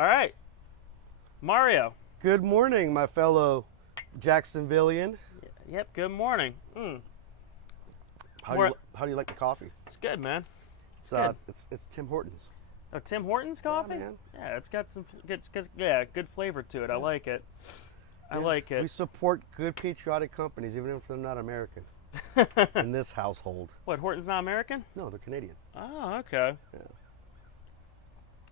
All right, Mario. Good morning, my fellow Jacksonvillian. Yep. Good morning. How do you like the coffee? It's good, man. It's good. it's Tim Hortons. Oh, Tim Hortons coffee. man. Yeah, it's got some good flavor to it. I like it. I Yeah, like We it. support good patriotic companies, even if they're not American. In this household, What? Horton's not American? no, they're Canadian. Oh, okay. Yeah.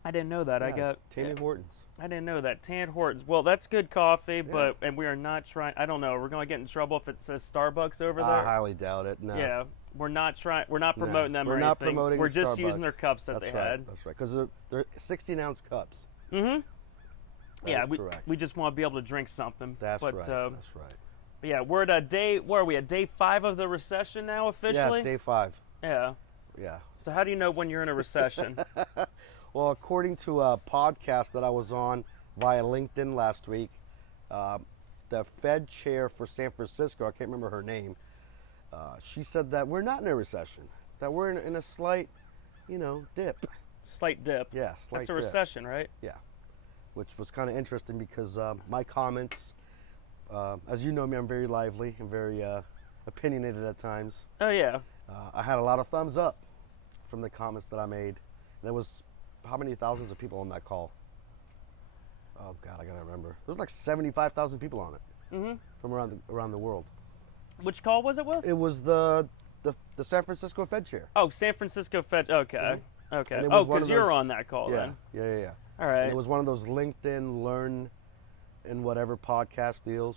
I didn't know that. Yeah, Tim Hortons. I didn't know that. Tan Hortons. Well, that's good coffee, and we are not trying. I don't know. We're going to get in trouble if it says Starbucks over there. I highly doubt it. No. Yeah, we're not trying. We're not promoting them or We're anything. not promoting We're just Starbucks. using their cups that That's they right. had. That's right. Because they're 16-ounce cups. Mm-hmm. Yeah, That's correct. we just want to be able to drink something. That's but, right. That's right. But yeah, we're at a day. Where are we at? Day 5 of the recession now officially. Yeah, day 5. Yeah. Yeah. So how do you know when you're in a recession? Well, according to a podcast that I was on via LinkedIn last week, the Fed chair for San Francisco, I can't remember her name, she said that we're not in a recession, that we're in a slight, dip. Slight dip. Yeah, slight That's a dip. recession, right? Yeah, which was kind of interesting because my comments, as you know me, I'm very lively and very opinionated at times. Oh yeah. I had a lot of thumbs up from the comments that I made. There was how many thousands of people on that call? Oh God, I gotta remember. There was like 75,000 people on it from around the world. Which call was it with? It was the San Francisco Fed chair. Oh, San Francisco Fed. Okay. Okay. And it Oh, was one because of you're those- on that call Yeah, then. yeah. All right. And it was one of those LinkedIn Learn and whatever podcast deals,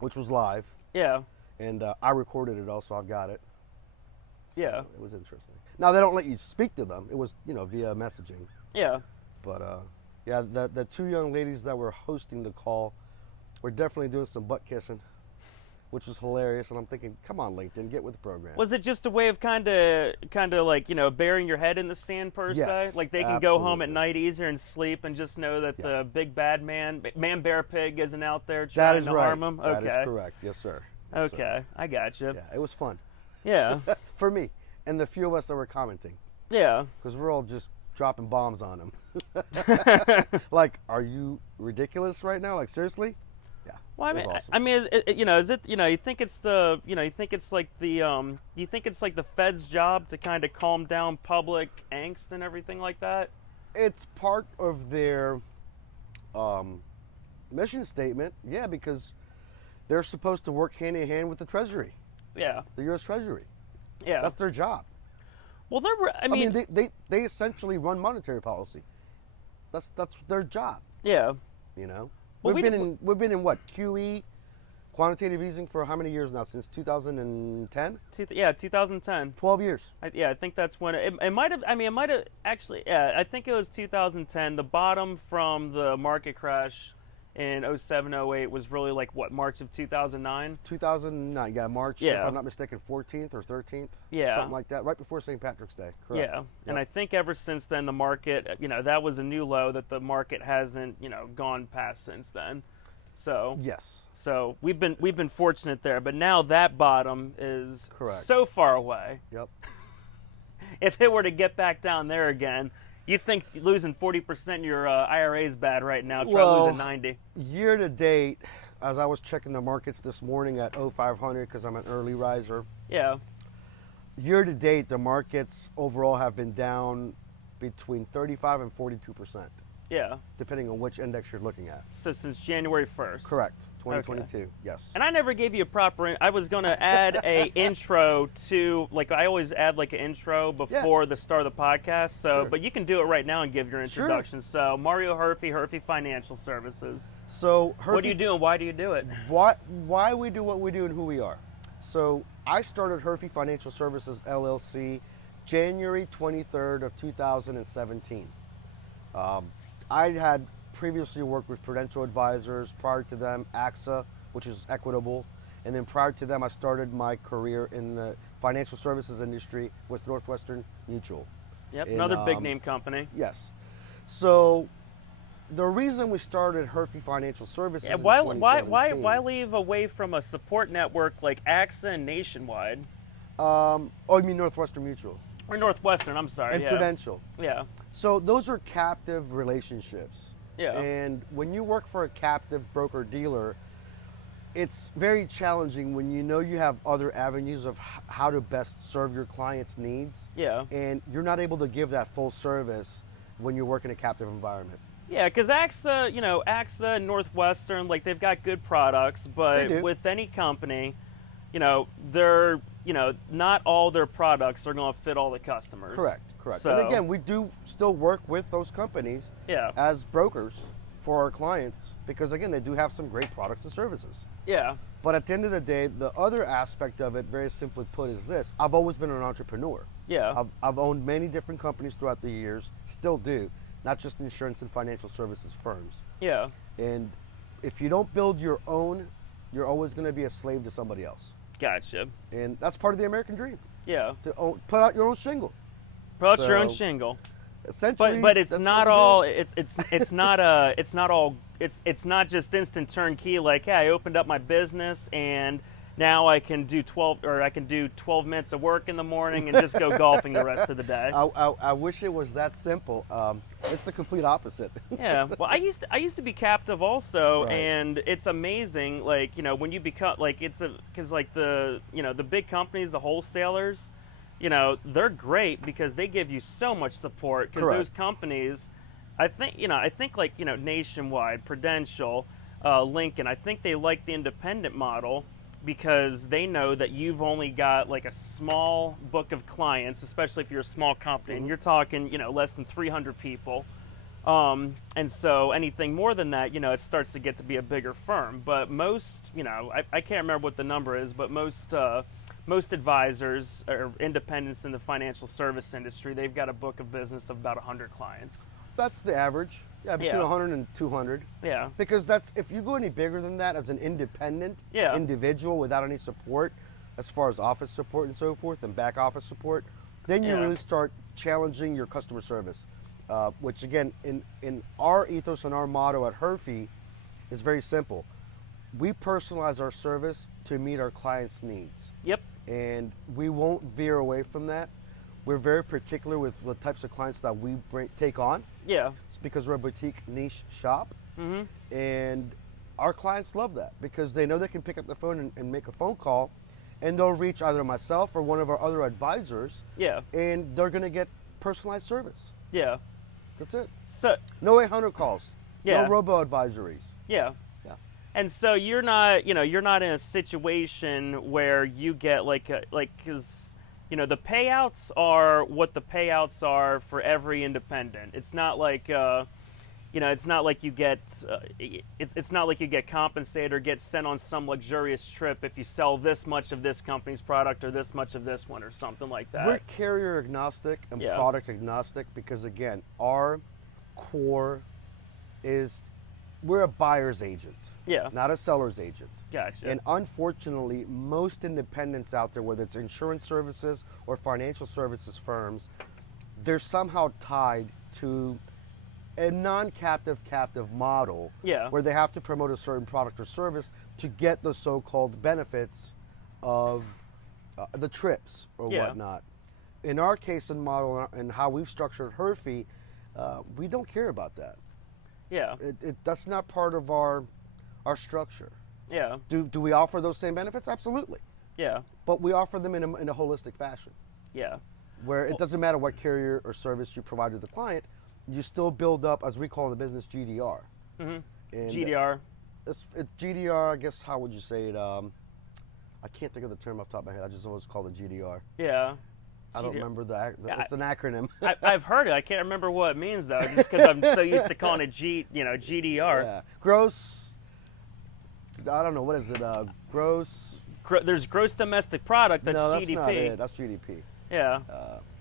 which was live, Yeah. and I recorded it also. I've got it. So Yeah. It was interesting. Now they don't let you speak to them. It was via messaging. Yeah. But yeah, the 2 young ladies that were hosting the call were definitely doing some butt kissing, which was hilarious. And I'm thinking, come on, LinkedIn, get with the program. Was it just a way of kind of like burying your head in the sand per se? Yes, Like they can go home at absolutely. night easier and sleep and just know that Yeah. the big bad man bear pig isn't out there That trying is to right. harm them. That Okay. is correct. Yes, sir. Yes, Okay, I got you. Sir. Yeah, it was fun Yeah. for me and the few of us that were commenting, Yeah. because we're all just dropping bombs on them. Like, are you ridiculous right now? Like, seriously? Yeah. Well, I it mean, was awesome. I mean, is it, you think it's the, you think it's like the, you think it's like the Fed's job to kind of calm down public angst and everything like that? It's part of their mission statement, yeah, because they're supposed to work hand in hand with the Treasury, Yeah. the U.S. Treasury. Yeah. That's their job. Well, I mean, they essentially run monetary policy. That's their job. yeah. We've Well, been in what, QE, quantitative easing, for how many years now? Since 2010. 2010. 12 years. I think that's when it might have. I mean, it might have actually. Yeah, I think it was 2010. The bottom from the market crash in 07, 08 was really like what, March of 2009. 2009. Yeah, March. Yeah. If I'm not mistaken, 14th or 13th. Yeah. Something like that. Right before St. Patrick's Day. Correct. Yeah, and Yep. I think ever since then the market, that was a new low that the market hasn't, gone past since then. So Yes. so we've been fortunate there, but now that bottom is Correct. so far away. Yep. If it were to get back down there again, you think losing 40% in your IRA is bad right now? Try losing 90. Year to date, as I was checking the markets this morning at 0500, because I'm an early riser, Yeah, year to date, the markets overall have been down between 35 and 42%, yeah. depending on which index you're looking at. So since January 1st. Correct. 2022. Yes. And I never gave you a proper. I was going to add a intro to, like I always add like an intro before the start of the podcast. So, Sure. but you can do it right now and give your Sure. introduction. So, Mario Herfy Financial Services. So, What do you do and why do you do it? Why we do what we do and who we are. So, I started Herfy Financial Services LLC January 23rd of 2017. I had previously worked with Prudential Advisors, prior to them AXA, which is Equitable, and then prior to them I started my career in the financial services industry with Northwestern Mutual. Yep, in, another big name company. Yes. So the reason we started Herfy Financial Services Yeah, in why 2017, leave away from a support network like AXA and Nationwide oh, you mean Northwestern Mutual or Northwestern? I'm sorry. and yeah. Prudential. Yeah. So those are captive relationships. Yeah. And when you work for a captive broker dealer, it's very challenging when you know you have other avenues of how to best serve your clients' needs. Yeah. And you're not able to give that full service when you work in a captive environment. Yeah, because AXA, AXA and Northwestern, like they've got good products, They but do. with any company, they're, not all their products are going to fit all the customers. Correct. So, And again, we do still work with those companies yeah, as brokers for our clients because, again, they do have some great products and services. yeah, But at the end of the day, the other aspect of it, very simply put, is this. I've always been an entrepreneur. yeah, I've owned many different companies throughout the years, still do, not just insurance and financial services firms. yeah, And if you don't build your own, you're always going to be a slave to somebody else. gotcha. And that's part of the American dream, Yeah, to put out your own shingle. put out your own So, shingle. Essentially, But it's that's not what we all. do. It's not just instant turnkey. Like, hey, I opened up my business and now I can do 12 minutes of work in the morning and just go golfing the rest of the day. I wish it was that simple. It's the complete opposite. Yeah. Well, I used to be captive also, Right. and it's amazing. Like, when you become like because like the the big companies, the wholesalers, they're great because they give you so much support because Correct. those companies, I think like Nationwide, Prudential, Lincoln, I think they like the independent model because they know that you've only got like a small book of clients, especially if you're a small company and you're talking less than 300 people. And so anything more than that, it starts to get to be a bigger firm. But most, I can't remember what the number is, but most advisors or independents in the financial service industry, they've got a book of business of about 100 clients. That's the average. Yeah, between Yeah. 100 and 200. Yeah. Because that's if you go any bigger than that as an independent Yeah. individual without any support, as far as office support and so forth, and back office support, then you Yeah. really start challenging your customer service. Which again, in our ethos and our motto at Herfy, is very simple. We personalize our service to meet our clients' needs, Yep. and we won't veer away from that. We're very particular with what types of clients that we take on. Yeah. It's because we're a boutique niche shop, Mhm. and our clients love that because they know they can pick up the phone and make a phone call, and they'll reach either myself or one of our other advisors, Yeah. and they're going to get personalized service. Yeah. That's it. So No 800 calls. Yeah. No robo advisories. yeah. Yeah. And so you're not in a situation where you get because the payouts are what the payouts are for every independent. It's not like it's not like you get it's not like you get compensated or get sent on some luxurious trip if you sell this much of this company's product or this much of this one or something like that. We're carrier agnostic and Yeah. product agnostic because, again, our core is we're a buyer's agent, Yeah. not a seller's agent. Gotcha. And unfortunately, most independents out there, whether it's insurance services or financial services firms, they're somehow tied to a non-captive captive model Yeah. where they have to promote a certain product or service to get the so-called benefits of the trips or Yeah. whatnot. In our case and model and how we've structured Herfy, we don't care about that. Yeah. That's not part of our structure. Yeah. Do we offer those same benefits? Absolutely. Yeah. But we offer them in a holistic fashion Yeah. where it doesn't matter what carrier or service you provide to the client, you still build up, as we call in the business, GDR. Mhm. And GDR. It's GDR, I guess, how would you say it? I can't think of the term off the top of my head. I just always call it GDR. Yeah. I don't GDR. remember Yeah, it's an acronym. I've heard it. I can't remember what it means though, just because I'm so used to calling it GDR. Yeah. Gross, I don't know, what is it? Gross. There's gross domestic product. That's No, that's GDP. not it. That's GDP. Yeah.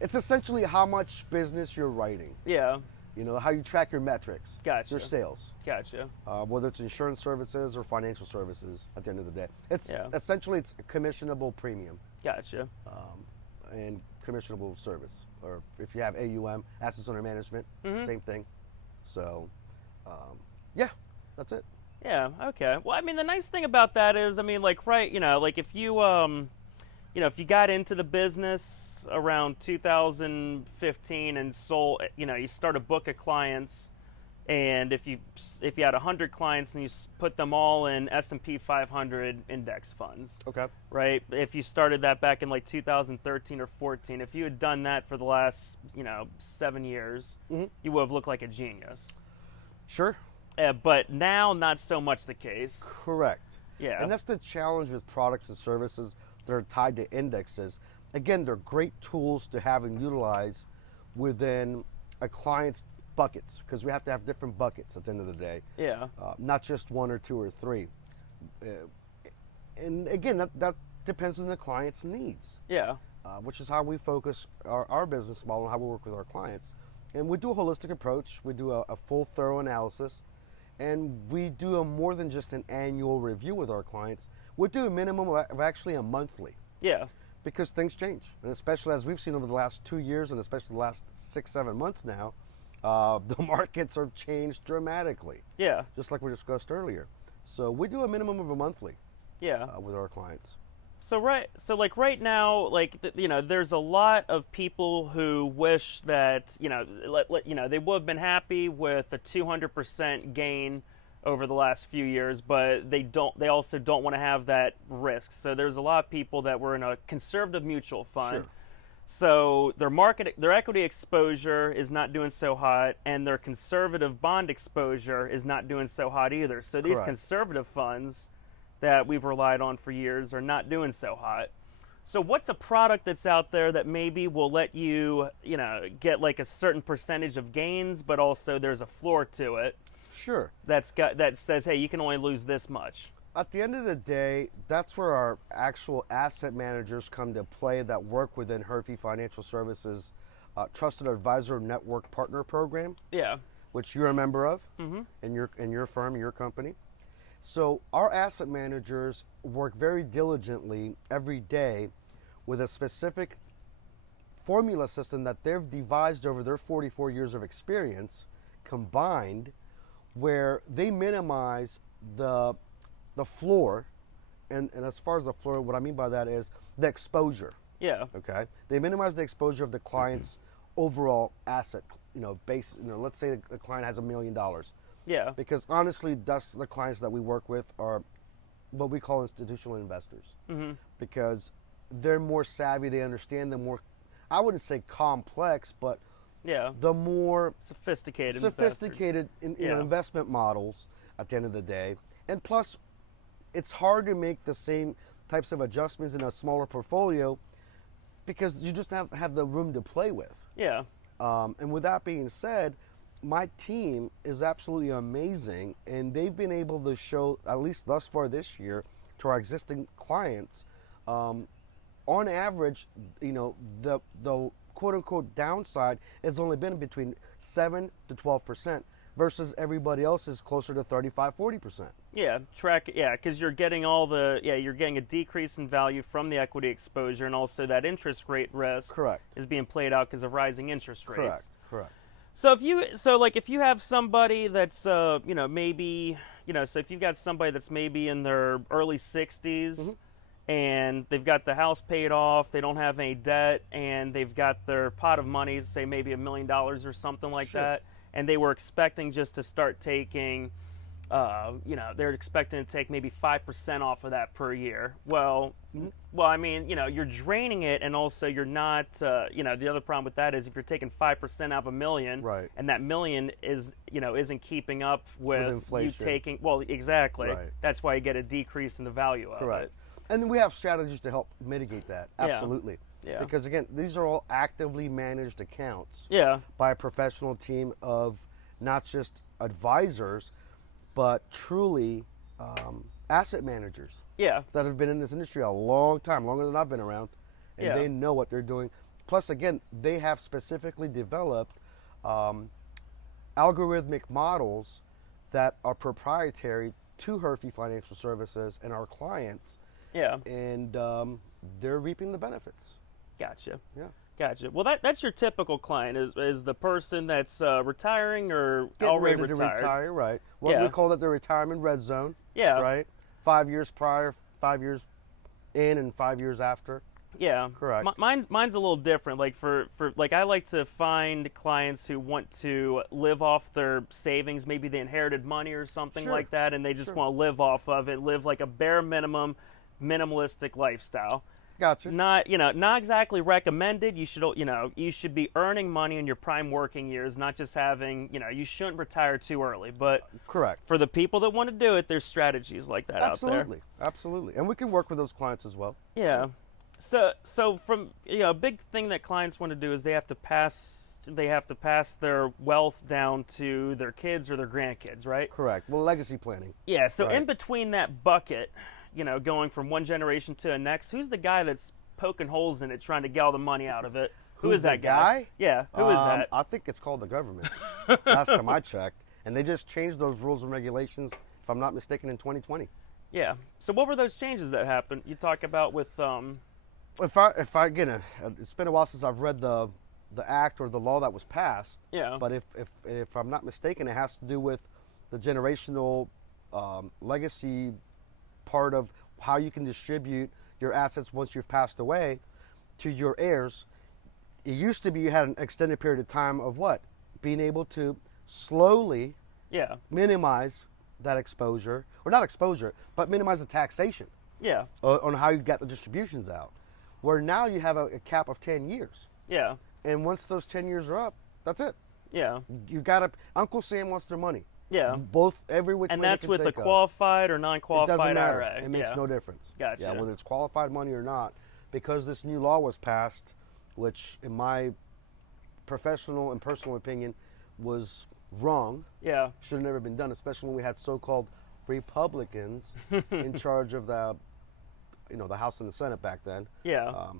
It's essentially how much business you're writing. Yeah. You know, how you track your metrics. Gotcha. Your sales. Gotcha. Whether it's insurance services or financial services at the end of the day. It's Yeah. essentially it's a commissionable premium Gotcha. and commissionable service. Or if you have AUM, assets under management, Mhm. same thing. So, yeah, that's it. Yeah. Okay. Well, I mean, the nice thing about that is, I mean, like, right, like if you, if you got into the business around 2015 and sold, you start a book of clients And if you had 100 clients and you put them all in S&P 500 index funds, Okay. right? If you started that back in like 2013 or 14, if you had done that for the last 7 years, you would have looked like a genius. Sure. But now, not so much the case. Correct. Yeah. And that's the challenge with products and services that are tied to indexes. Again, they're great tools to have and utilize within a client's buckets, because we have to have different buckets at the end of the day. Yeah. Not just one or two or three. And again, that depends on the client's needs. Yeah. Which is how we focus our business model and how we work with our clients. And we do a holistic approach. We do a full, thorough analysis. And we do more than just an annual review with our clients. We do a minimum of actually a monthly. Yeah. Because things change. And especially as we've seen over the last 2 years, and especially the last 6-7 months now, the markets have changed dramatically. Yeah. Just like we discussed earlier. So we do a minimum of a monthly. Yeah. With our clients. So right now, there's a lot of people who wish that they would have been happy with a 200% gain over the last few years, but they don't. They also don't want to have that risk. So there's a lot of people that were in a conservative mutual fund. Sure. So their equity exposure is not doing so hot, and their conservative bond exposure is not doing so hot either. So these Correct. conservative funds that we've relied on for years are not doing so hot. So what's a product that's out there that maybe will let you, get like a certain percentage of gains, but also there's a floor to it? Sure. That says, hey, you can only lose this much. At the end of the day, that's where our actual asset managers come to play that work within Herfy Financial Services Trusted Advisor Network Partner Program. Yeah. Which you're a member of Mm-hmm. in your firm, your company. So our asset managers work very diligently every day with a specific formula system that they've devised over their 44 years of experience combined, where they minimize the floor, and as far as the floor, what I mean by that is the exposure. Yeah. Okay. They minimize the exposure of the client's overall asset, base. Let's say the client has $1 million. Yeah. Because honestly, that's the clients that we work with are what we call institutional investors. Mm-hmm. Because they're more savvy, they understand the more, I wouldn't say complex, but Yeah. the more Sophisticated investment models at the end of the day. And plus, it's hard to make the same types of adjustments in a smaller portfolio because you just have the room to play with. Yeah. And with that being said, my team is absolutely amazing, and they've been able to show, at least thus far this year, to our existing clients, on average, the quote-unquote downside has only been between 7 to 12%, versus everybody else is closer to 35-40%. Yeah, because you're getting you're getting a decrease in value from the equity exposure, and also that interest rate risk Correct. is being played out because of rising interest rates. Correct. So if you have somebody that's maybe so if you've got somebody that's maybe in their early 60s and they've got the house paid off, they don't have any debt, and they've got their pot of money, say maybe $1 million or something like Sure. that, and they were expecting just to start taking they're expecting to take maybe 5% off of that per year. Well, I mean, you're draining it, and also you're not, the other problem with that is if you're taking 5% out of $1 million, Right. and that $1 million is, isn't keeping up with you inflation. taking, well, exactly. Right. That's why you get a decrease in the value of Correct. it. And then we have strategies to help mitigate that. Yeah. Absolutely. Yeah. Because again, these are all actively managed accounts Yeah. by a professional team of not just advisors, but truly asset managers Yeah. that have been in this industry a long time, longer than I've been around, and Yeah. they know what they're doing. Plus, again, they have specifically developed algorithmic models that are proprietary to Herfy Financial Services and our clients, Yeah. and they're reaping the benefits. Gotcha. Yeah. Gotcha. Well, that's your typical client is the person that's retiring or Getting already ready retired. to retire, right? What Yeah. we call that the retirement red zone, Yeah. right? 5 years prior, 5 years in, and 5 years after. Yeah, Correct. mine's a little different. Like for like I like to find clients who want to live off their savings. Maybe they inherited money or something Sure. like that, and they just Sure. want to live off of it, live like a bare minimum, minimalistic lifestyle. Gotcha. Not not exactly recommended. You should be earning money in your prime working years, not just having you shouldn't retire too early. But Correct. for the people that want to do it, there's strategies like that out there. Absolutely. Absolutely. And we can work with those clients as well. Yeah. So from a big thing that clients want to do is they have to pass their wealth down to their kids or their grandkids, right? Correct. Well, legacy planning. Yeah, so Right. in between that bucket, going from one generation to the next, who's the guy that's poking holes in it trying to get all the money out of it? Who Who's is that the guy? Yeah, who is that? I think it's called the government. Last time I checked. And they just changed those rules and regulations, if I'm not mistaken, in 2020. Yeah. So what were those changes that happened? You talk about with If I again, it's been a while since I've read the act or the law that was passed. yeah. But if I'm not mistaken, it has to do with the generational legacy part of how you can distribute your assets once you've passed away to your heirs. It used to be you had an extended period of time of what? Being able to slowly Yeah. minimize that exposure, or not exposure, but minimize the taxation Yeah. on how you get the distributions out. Where now you have a cap of 10 years. Yeah. And once those 10 years are up, that's it. Yeah. You got to, Uncle Sam wants their money. Yeah. Both, every which And way that's they can with a think of. qualified or It non-qualified doesn't matter. IRA. It makes yeah. no difference. Gotcha. Yeah, whether it's qualified money or not, because this new law was passed, which in my professional and personal opinion was wrong, Yeah. should have never been done, especially when we had so-called Republicans in charge of the House and the Senate back then. Yeah.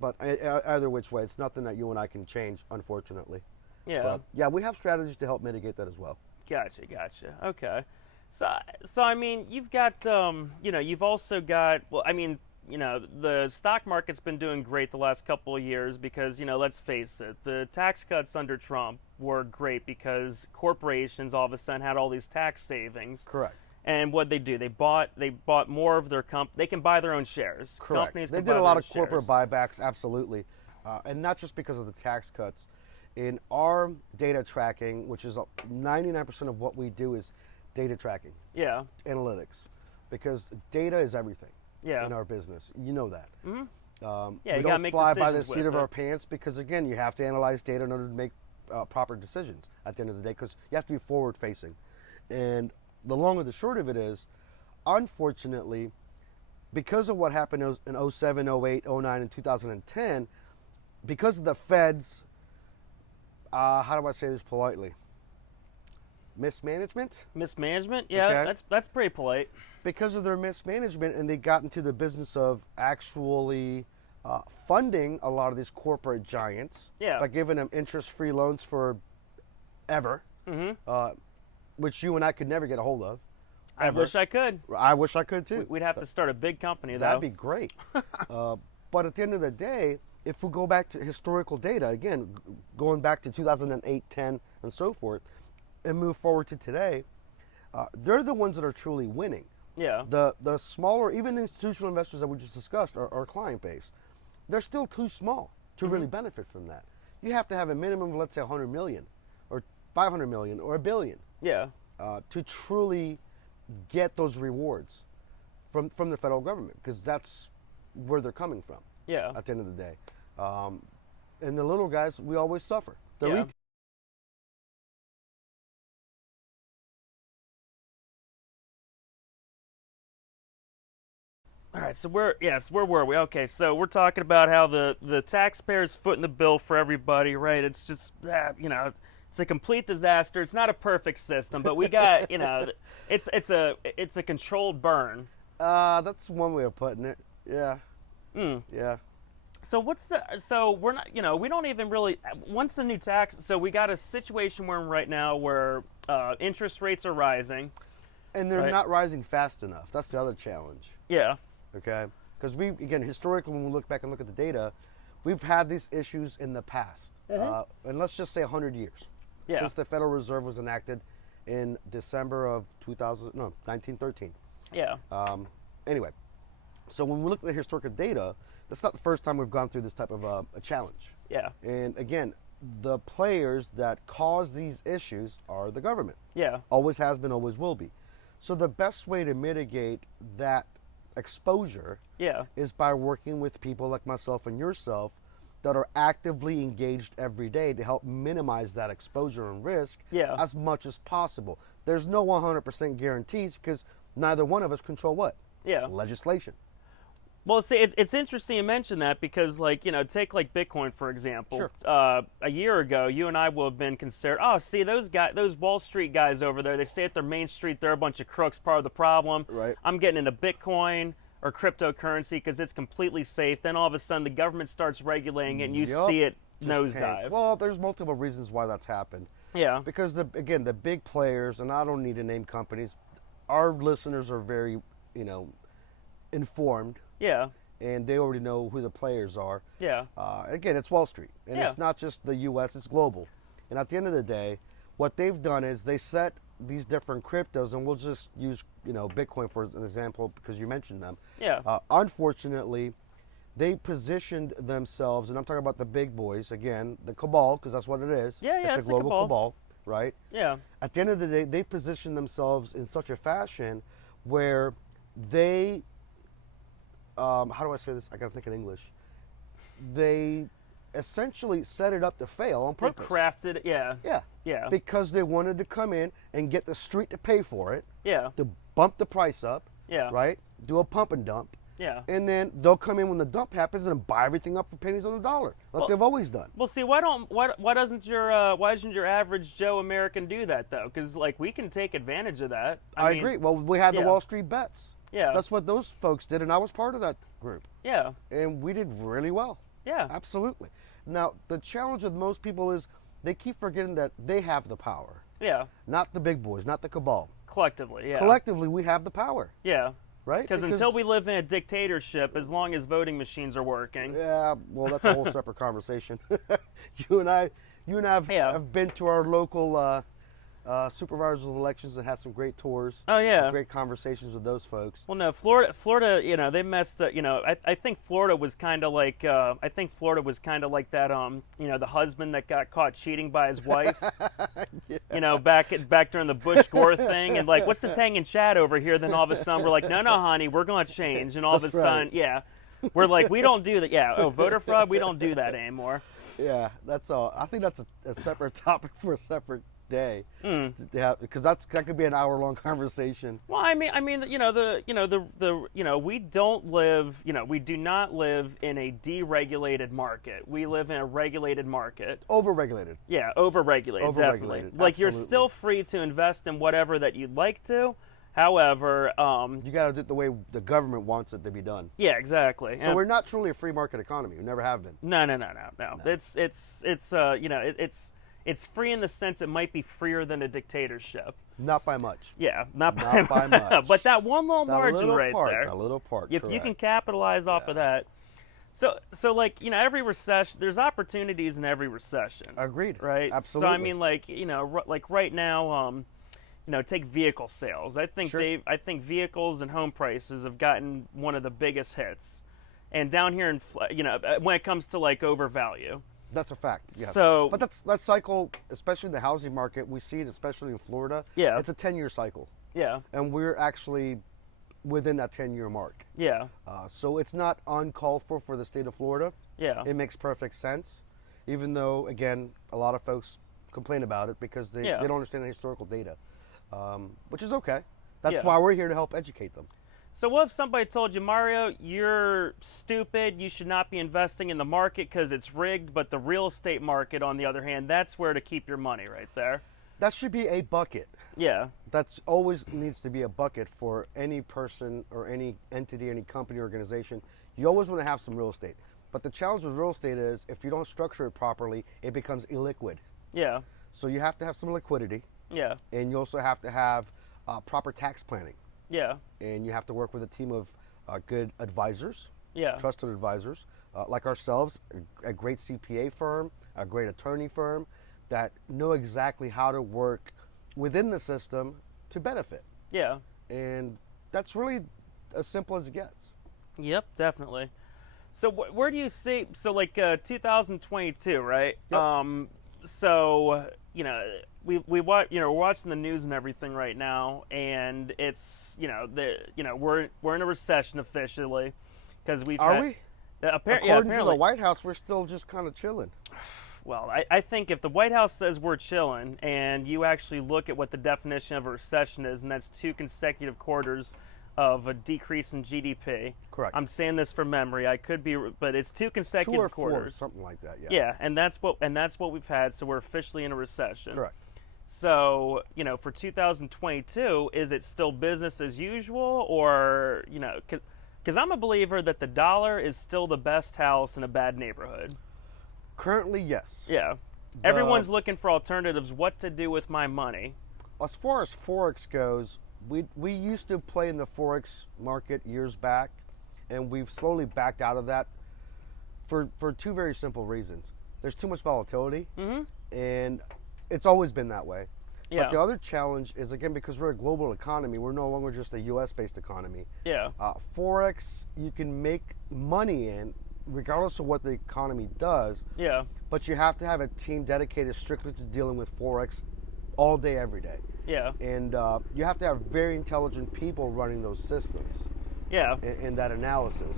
But either which way, it's nothing that you and I can change, unfortunately. Yeah. But yeah, we have strategies to help mitigate that as well. Gotcha. Okay. So I mean, you've got you've also got the stock market's been doing great the last couple of years because let's face it, the tax cuts under Trump were great because corporations all of a sudden had all these tax savings. Correct. And what they do, they bought more of their they can buy their own shares. Correct. Companies They can did buy a lot their of corporate shares. buybacks, absolutely, and not just because of the tax cuts. In our data tracking, which is 99% of what we do is data tracking, Yeah. analytics, because data is everything Yeah. in our business. You know that. Mm-hmm. Yeah, We you gotta don't make fly by the decisions seat with of our it. pants because, again, you have to analyze data in order to make proper decisions at the end of the day because you have to be forward facing. And the long and the short of it is, unfortunately, because of what happened in 07, 08, 09, and 2010, because of the Fed's, how do I say this politely? Mismanagement? Mismanagement? Yeah, Okay. that's pretty polite. Because of their mismanagement, and they got into the business of actually funding a lot of these corporate giants Yeah. by giving them interest-free loans for ever, Mm-hmm. which you and I could never get a hold of. I ever. wish I could. I wish I could too. We'd have to start a big company, though. That'd be great. But at the end of the day, if we go back to historical data, again, going back to 2008, 10, and so forth, and move forward to today, they're the ones that are truly winning. Yeah. The smaller, even the institutional investors that we just discussed, our client base, they're still too small to really benefit from that. You have to have a minimum of, let's say, 100 million, or 500 million, or a billion, Yeah. to truly get those rewards from the federal government, because that's where they're coming from Yeah. at the end of the day. And the little guys, we always suffer. The Yeah. retail All right, so where were we? Okay, so we're talking about how the taxpayers footing the bill for everybody, right? It's just it's a complete disaster. It's not a perfect system, but we got it's a controlled burn. that's one way of putting it. Yeah. Mm. Yeah. So we're not we don't even really once the new tax. So we got a situation we're in right now where interest rates are rising. And they're Right. not rising fast enough. That's the other challenge. Yeah. Okay, because again, historically, when we look back and look at the data, we've had these issues in the past, and let's just say 100 years Yeah. since the Federal Reserve was enacted in December of 1913. Yeah. Anyway, so when we look at the historical data, that's not the first time we've gone through this type of a challenge. Yeah. And again, the players that cause these issues are the government. Yeah. Always has been, always will be. So the best way to mitigate that exposure Yeah. is by working with people like myself and yourself that are actively engaged every day to help minimize that exposure and risk Yeah. as much as possible. There's no 100% guarantees because neither one of us control what? Yeah. Legislation. Well, see, it's interesting you mention that because, like, take like Bitcoin for example. Sure. A year ago, you and I would have been considered. Oh, see those guys, those Wall Street guys over there. They stay at their Main Street. They're a bunch of crooks. Part of the problem. Right. I'm getting into Bitcoin or cryptocurrency because it's completely safe. Then all of a sudden, the government starts regulating it, and you see it nosedive. Well, there's multiple reasons why that's happened. Yeah. Because the big players, and I don't need to name companies. Our listeners are very, informed. Yeah. And they already know who the players are. Yeah. Again, it's Wall Street, and Yeah. it's not just the U.S., it's global. And at the end of the day, what they've done is they set these different cryptos, and we'll just use, Bitcoin for an example because you mentioned them. Yeah. Unfortunately, they positioned themselves, and I'm talking about the big boys, again, the cabal, because that's what it is. Yeah, it's a global cabal, right? Yeah. At the end of the day, they positioned themselves in such a fashion where they how do I say this? I gotta think in English. They essentially set it up to fail on They purpose. crafted. Yeah. Yeah. Yeah. Because they wanted to come in and get the street to pay for it, Yeah. to bump the price up, Yeah. right? Do a pump and dump. Yeah. And then they'll come in when the dump happens and buy everything up for pennies on the dollar, like they've always done. Well, see, why doesn't your average Joe American do that though? Because like we can take advantage of that. I mean, agree. Well, we had the yeah. Wall Street bets. Yeah. That's what those folks did, and I was part of that group. Yeah. And we did really well. Yeah. Absolutely. Now, the challenge with most people is they keep forgetting that they have the power. Yeah. Not the big boys, not the cabal. Collectively. Yeah. Collectively, we have the power, Yeah. right? Because until we live in a dictatorship, as long as voting machines are working. Yeah, well, that's a whole separate conversation. You and I have been to our local supervisors of elections and had some great tours. Oh yeah. Great conversations with those folks. Well, no, Florida, they messed up. I think Florida was kind of like, that. The husband that got caught cheating by his wife. Yeah. Back during the Bush Gore thing, and like, what's this hanging chat over here? Then all of a sudden we're like, no, honey, we're gonna change, and all of a That's sudden, right. yeah, we're like, we don't do that. Yeah, oh, voter fraud, we don't do that anymore. Yeah, that's all. I think that's a separate topic for a separate day. Because that could be an hour-long conversation. Well, we do not live in a deregulated market. We live in a regulated market. Overregulated. Yeah, overregulated, definitely. Overregulated, Like you're absolutely. still free to invest in whatever that you'd like to. However, You got to do it the way the government wants it to be done. yeah, exactly. So we're not truly a free market economy. We never have been. No. It's free in the sense it might be freer than a dictatorship. Not by much. Yeah, not Not by much. much. But that one little That margin little right part, there. That little part. If you can correct. capitalize off of that. So like, every recession, there's opportunities in every recession. Agreed. Right? Absolutely. So I mean, like, like right now, take vehicle sales. I think Sure. I think vehicles and home prices have gotten one of the biggest hits. And down here in when it comes to like overvalue. That's a fact. Yes. So- but that cycle, especially the housing market, we see it especially in Florida. Yeah. It's a 10-year cycle, Yeah. and we're actually within that 10-year mark. Yeah. So it's not uncalled for the state of Florida. Yeah. It makes perfect sense, even though, again, a lot of folks complain about it because they Yeah. don't understand the historical data, which is okay. That's Yeah. why we're here to help educate them. So what if somebody told you, Mario, you're stupid, you should not be investing in the market because it's rigged, but the real estate market, on the other hand, that's where to keep your money right there. That should be a bucket. Yeah. That's always needs to be a bucket for any person or any entity, any company, organization. You always want to have some real estate. But the challenge with real estate is if you don't structure it properly, it becomes illiquid. Yeah. So you have to have some liquidity, Yeah. and you also have to have proper tax planning. Yeah. And you have to work with a team of good advisors, Yeah. trusted advisors, like ourselves, a great CPA firm, a great attorney firm that know exactly how to work within the system to benefit. Yeah. And that's really as simple as it gets. Yep, definitely. So where do you see? So like 2022, right? Yep. So we're watching the news and everything right now, and it's we're in a recession officially because we've Are had we? apparently According to the White House, we're still just kind of chilling. Well, I think if the White House says we're chilling, and you actually look at what the definition of a recession is, and that's 2 consecutive quarters of a decrease in GDP. Correct. I'm saying this from memory. I could be, but it's 2 consecutive 2 or 4, quarters. something like that. Yeah. Yeah, and that's what we've had. So we're officially in a recession. Correct. So for 2022, is it still business as usual, or because I'm a believer that the dollar is still the best house in a bad neighborhood. Currently, yes. Yeah. Everyone's looking for alternatives. What to do with my money? As far as Forex goes, we used to play in the Forex market years back, and we've slowly backed out of that for 2 very simple reasons. There's too much volatility, and it's always been that way. Yeah. But the other challenge is, again, because we're a global economy, we're no longer just a U.S.-based economy. Yeah. Forex, you can make money in, regardless of what the economy does. Yeah. But you have to have a team dedicated strictly to dealing with Forex all day, every day. Yeah. And you have to have very intelligent people running those systems. Yeah. In that analysis.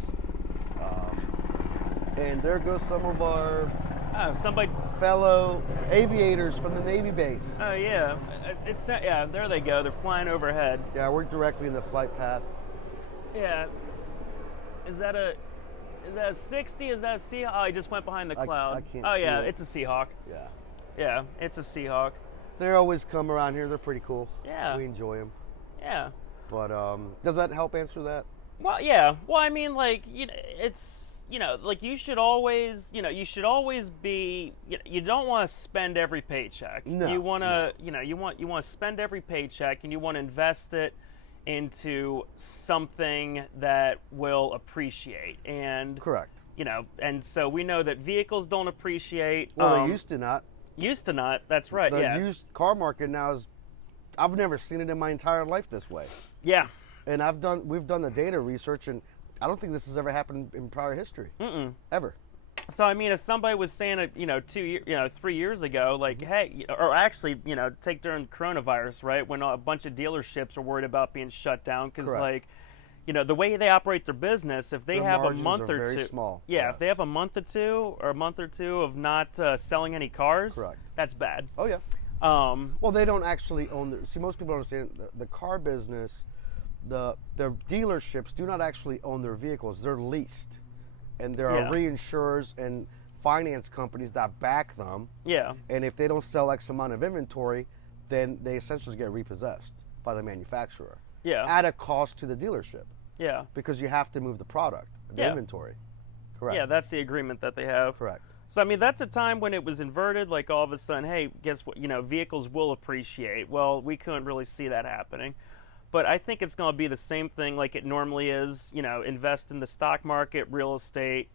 And there goes some of our somebody. fellow aviators from the Navy base. Oh yeah. There they go. They're flying overhead. Yeah, we're directly in the flight path. Yeah. Is that a 60? Is that a Seahawk? Oh, he just went behind the cloud. I can't Oh see yeah, it. it's a Seahawk. Yeah. Yeah, it's a Seahawk. They always come around here. They're pretty cool. Yeah. We enjoy them. Yeah. But does that help answer that? Well, yeah. Well, I mean, like, it's like you should always be. You don't want to spend every paycheck. No. You want to, you want to spend every paycheck, and you want to invest it into something that will appreciate. And Correct. And so we know that vehicles don't appreciate. Well, they used to not. Used to not. That's right. The Yeah. used car market now is. I've never seen it in my entire life this way. Yeah. And we've done the data research, and I don't think this has ever happened in prior history. Ever. So I mean, if somebody was saying it, 3 years ago, like, hey, or actually, take during coronavirus, right, when a bunch of dealerships are worried about being shut down because, Correct. like, the way they operate their business, if they Their have a margins month are or very two, small. yeah, Yes. if they have a month or two of not selling any cars, Correct. that's bad. Oh yeah. Um, Well, they don't actually own the. See, most people don't understand the car business. The dealerships do not actually own their vehicles. They're leased, and there Yeah. are reinsurers and finance companies that back them. yeah, And if they don't sell X amount of inventory, then they essentially get repossessed by the manufacturer yeah, at a cost to the dealership yeah, because you have to move the product, the Yeah. inventory. Correct. yeah. That's the agreement that they have. Correct. So I mean, that's a time when it was inverted. Like all of a sudden, hey, guess what? Vehicles will appreciate. Well, we couldn't really see that happening, but I think it's going to be the same thing like it normally is. Invest in the stock market, real estate,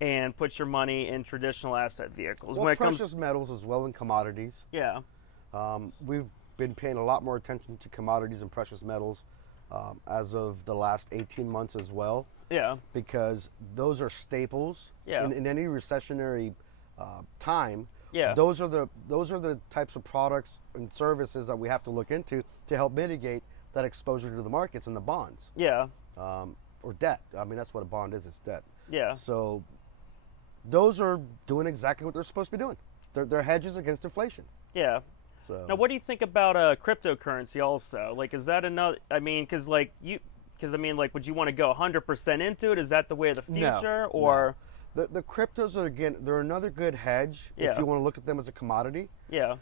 and put your money in traditional asset vehicles. Well, when it precious metals as well and commodities. yeah, We've been paying a lot more attention to commodities and precious metals as of the last 18 months as well, yeah, because those are staples Yeah. in any recessionary time. yeah, Those are the types of products and services that we have to look into to help mitigate that exposure to the markets and the bonds yeah, or debt. I mean, that's what a bond is. It's debt. yeah, So those are doing exactly what they're supposed to be doing. They're hedges against inflation. yeah. So Now, what do you think about cryptocurrency? Also, like, is that another? I mean, because like, would you want to go 100% into it? Is that the way of the future, or? No. The cryptos are, again, they're another good hedge Yeah. if you want to look at them as a commodity. Yeah,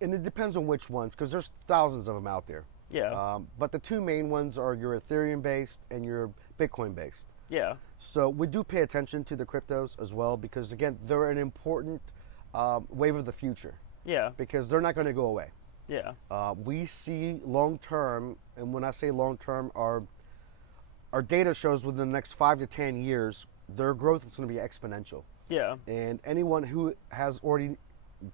And it depends on which ones, because there's thousands of them out there. yeah, But the two main ones are your Ethereum based and your Bitcoin based. yeah, So we do pay attention to the cryptos as well, because again, they're an important wave of the future, yeah, because they're not going to go away. yeah, We see long term, and when I say long term, our data shows within the next 5 to 10 years, their growth is going to be exponential. yeah, And anyone who has already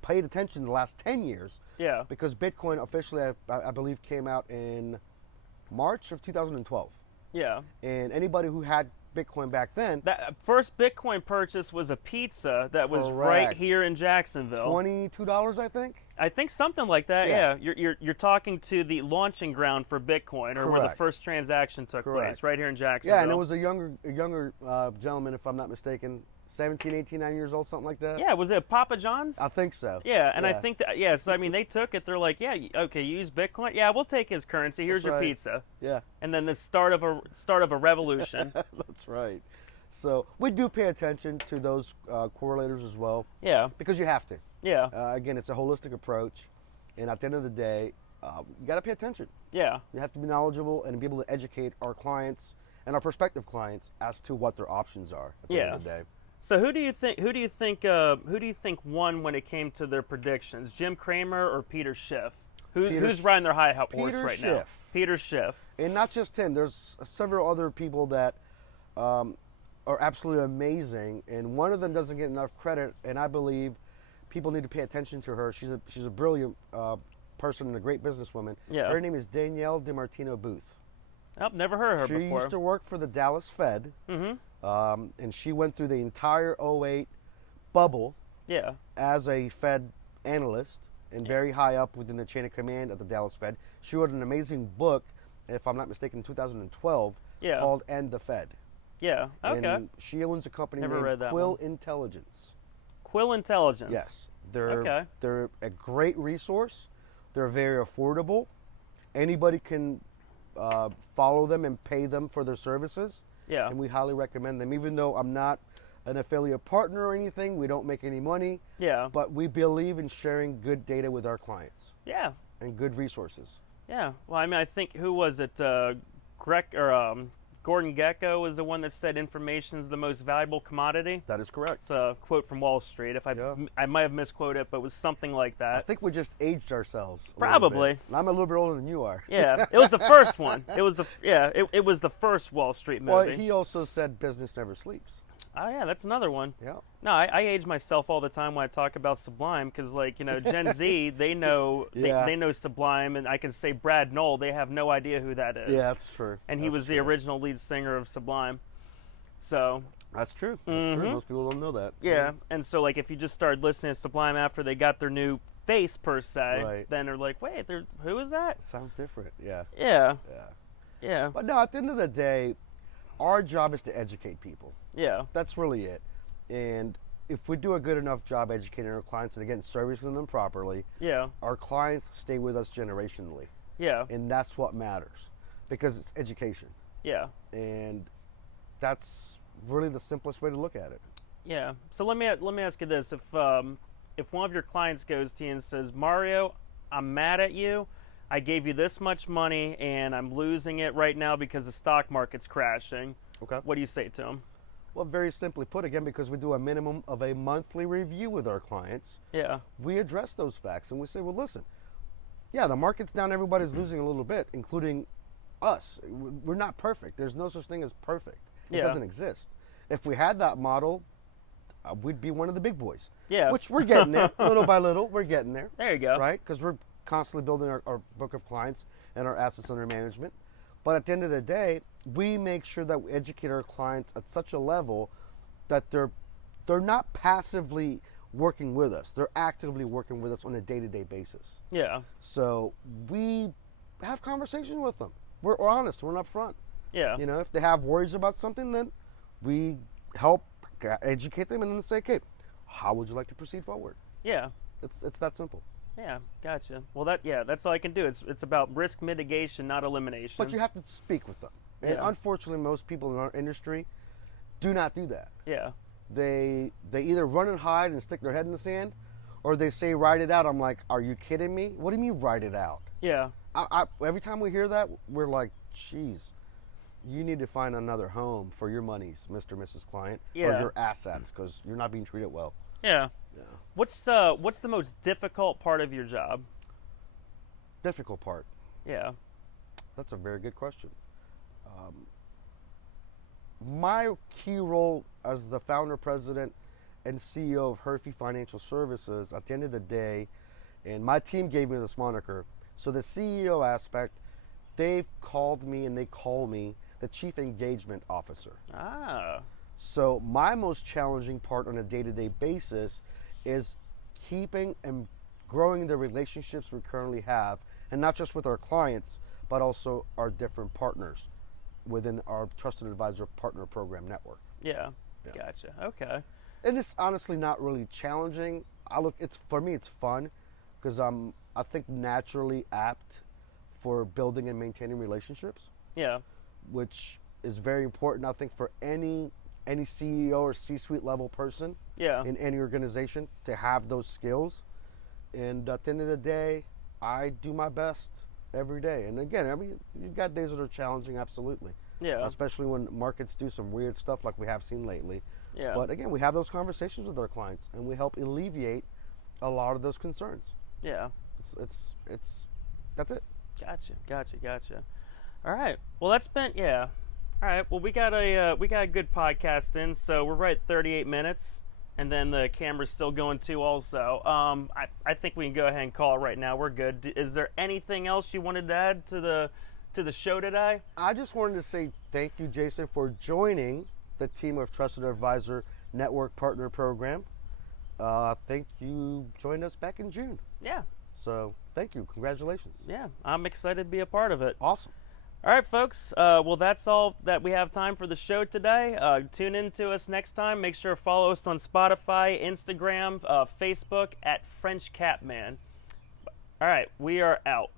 paid attention the last 10 years, yeah, because Bitcoin officially, I believe, came out in March of 2012. Yeah. And anybody who had Bitcoin back then, That first Bitcoin purchase was a pizza that was right Correct. here in Jacksonville. $22, I think. I think something like that. Yeah. Yeah. You're talking to the launching ground for Bitcoin, or where the Correct. first transaction took Correct. place, right here in Jacksonville. Yeah, and it was a younger gentleman, if I'm not mistaken, 17, 18, 9 years old, something like that. Yeah, was it Papa John's? I think so. Yeah, and I Yeah. think that, yeah, so I mean, they took it, they're like, yeah, okay, you use Bitcoin? Yeah, we'll take his currency, here's That's your right. pizza. Yeah. And then the start of a revolution. That's right. So we do pay attention to those correlators as well, Yeah, because you have to. yeah, Again, it's a holistic approach, and at the end of the day, you got to pay attention. yeah, You have to be knowledgeable and be able to educate our clients and our prospective clients as to what their options are at the end of the day. So who do you think won when it came to their predictions? Jim Cramer or Peter Schiff? Who's riding their high horse Peter right now? Schiff. Peter Schiff. And not just him. There's several other people that are absolutely amazing, and one of them doesn't get enough credit. And I believe people need to pay attention to her. She's a brilliant person and a great businesswoman. Yeah. Her name is Danielle DiMartino Booth. Oh, never heard of her She before. used to work for the Dallas Fed, and she went through the entire '08 bubble Yeah, as a Fed analyst and very high up within the chain of command at the Dallas Fed. She wrote an amazing book, if I'm not mistaken, in 2012, Yeah. called "End the Fed." yeah, okay. And she owns a company Never named read that Quill one. Intelligence. Quill Intelligence. Yes, they're Okay. they're a great resource. They're very affordable. Anybody can follow them and pay them for their services. Yeah, And we highly recommend them. Even though I'm not an affiliate partner or anything, we don't make any money, yeah, but we believe in sharing good data with our clients yeah, and good resources. yeah. Well, I mean, I think, who was it? Gordon Gekko was the one that said information is the most valuable commodity. That is correct. It's a quote from Wall Street. If Yeah. I might have misquoted it, but it was something like I that. think we just aged ourselves. A little Probably. bit. And I'm a little bit older than you are. Yeah, it was the first one. It was it was the first Wall Street movie. Well, he also said business never sleeps. Oh yeah, that's another one. Yeah. No, I age myself all the time when I talk about Sublime, because, like, Gen Z, they know Yeah. they know Sublime, and I can say Brad Knoll, they have no idea who that is. Yeah, that's true. And he That's was the true. original lead singer of Sublime. So That's true. That's true. Most people don't know that. yeah, and so, like, if you just started listening to Sublime after they got their new face per se, Right. then they're like, wait, who is that? Sounds different. Yeah. Yeah, Yeah. yeah, But no, at the end of the day, our job is to educate people. yeah, That's really it. And if we do a good enough job educating our clients and again servicing them properly, yeah, our clients stay with us generationally. yeah, And that's what matters because it's education. yeah. And that's really the simplest way to look at it. Yeah. So let me ask you this: if one of your clients goes to you and says, "Mario, I'm mad at you. I gave you this much money and I'm losing it right now because the stock market's crashing," Okay. what do you say to him? Well, very simply put, again, because we do a minimum of a monthly review with our clients, Yeah. we address those facts and we say, well, listen, yeah, the market's down, everybody's losing a little bit, including us. We're not perfect. There's no such thing as perfect. It Yeah. doesn't exist. If we had that model, we'd be one of the big boys. Yeah. Which we're getting there, little by little, we're getting there, There you go. right? Because we're constantly building our book of clients and our assets under management. But at the end of the day, we make sure that we educate our clients at such a level that they're not passively working with us. They're actively working with us on a day-to-day basis. Yeah. So we have conversations with them. We're honest. We're upfront. Yeah. You know, if they have worries about something, then we help educate them and then say, okay, how would you like to proceed forward? Yeah. It's that simple. Yeah. Gotcha. Well, that's all I can do. It's about risk mitigation, not elimination. But you have to speak with them. And Yeah. unfortunately, most people in our industry do not do that. Yeah. They either run and hide and stick their head in the sand, or they say, write it out. I'm like, are you kidding me? What do you mean, write it out? Yeah. Every time we hear that, we're like, geez, you need to find another home for your monies, Mr. and Mrs. Client, or Yeah. your assets, because you're not being treated well. Yeah. Yeah. What's the most difficult part of your job? Difficult part. Yeah. That's a very good question. My key role as the founder, president, and CEO of Herfy Financial Services, at the end of the day, and my team gave me this moniker. So the CEO aspect, they've called me and they call me the Chief Engagement Officer. Ah. So my most challenging part on a day-to-day basis is keeping and growing the relationships we currently have, and not just with our clients, but also our different partners within our Trusted Advisor Partner Program network. Yeah. Yeah. Gotcha. Okay. And it's honestly not really challenging. It's for me, it's fun because I think naturally apt for building and maintaining relationships, Yeah. which is very important, I think, for any CEO or C-suite level person Yeah. in any organization to have those skills. And at the end of the day, I do my best every day. And again, I mean, you've got days that are challenging, absolutely. Yeah. Especially when markets do some weird stuff like we have seen lately. Yeah. But again, we have those conversations with our clients, and we help alleviate a lot of those concerns. Yeah. It's that's it. Gotcha. All right. Well, that's been yeah. All right. Well, we got a good podcast in, so we're right at 38 minutes, and then the camera's still going too. Also, I think we can go ahead and call it right now. We're good. Is there anything else you wanted to add to the show today? I just wanted to say thank you, Jason, for joining the team of Trusted Advisor Network Partner Program. I think you joined us back in June. Yeah. So thank you. Congratulations. Yeah. I'm excited to be a part of it. Awesome. All right, folks. Well, that's all that we have time for the show today. Tune in to us next time. Make sure to follow us on Spotify, Instagram, Facebook at French Capman. All right. We are out.